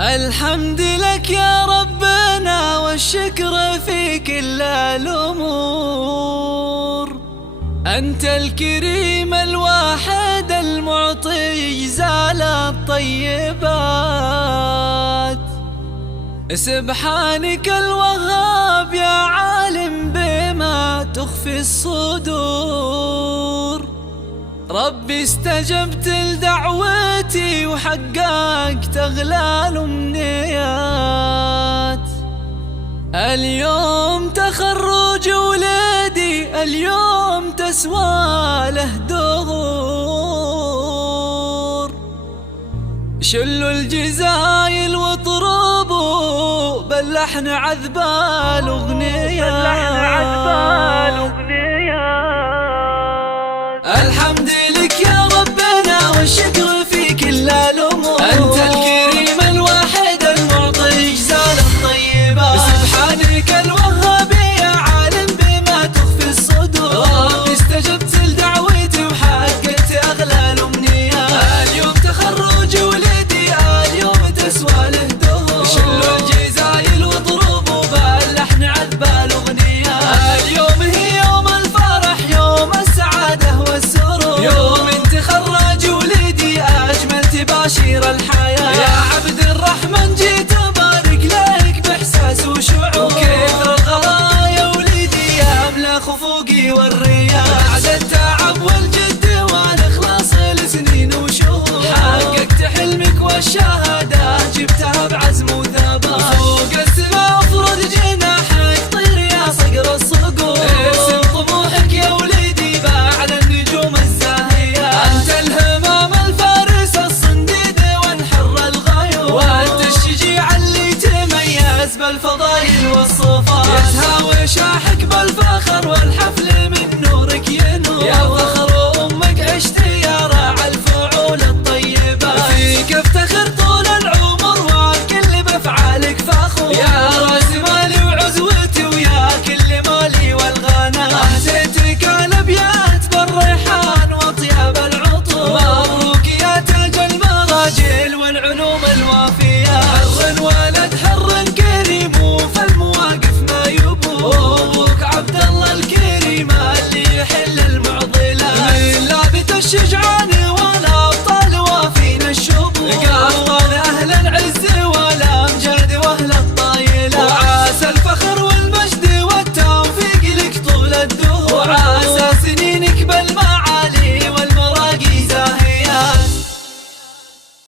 الحمد لك يا ربنا والشكر في كل الأمور. أنت الكريم الواحد المعطي جزال الطيبات. سبحانك الوهاب يا عالم بما تخفي الصدور. ربي استجبت لدعوتي وحققت أغلى الأمنيات. اليوم تخرج ولادي، اليوم تسوى له دهور. شلوا الجزايل واطربوا باللحن عذب الأغنيات. الحمد لك يا ربنا والشكر في كل الأمور. أنت الكريم الواحد المعطي جزال الطيبات. سبحانك الوهاب يا عالم بما تخفي الصدور. ربي استجبت لدعوتي وحققت أغلى الأمنيات. اليوم تخرج ولدي، اليوم تسوى له دهور. شلوا الجزايل واضربوا باللحن عذب الأغنيات. اليوم هي يوم الفرح، يوم السعادة والسرور. يوم تخرج ولدي أجمل تباشير الحياة. يا عبد الرحمن جيت أبارك لك بإحساس وشعور. كثر الغلايا ولدي يملأ خفوقي والرياء. بعد التعب والجد والإخلاص لسنين وشهور. حققت حلمك والشهادة جبتها بعزم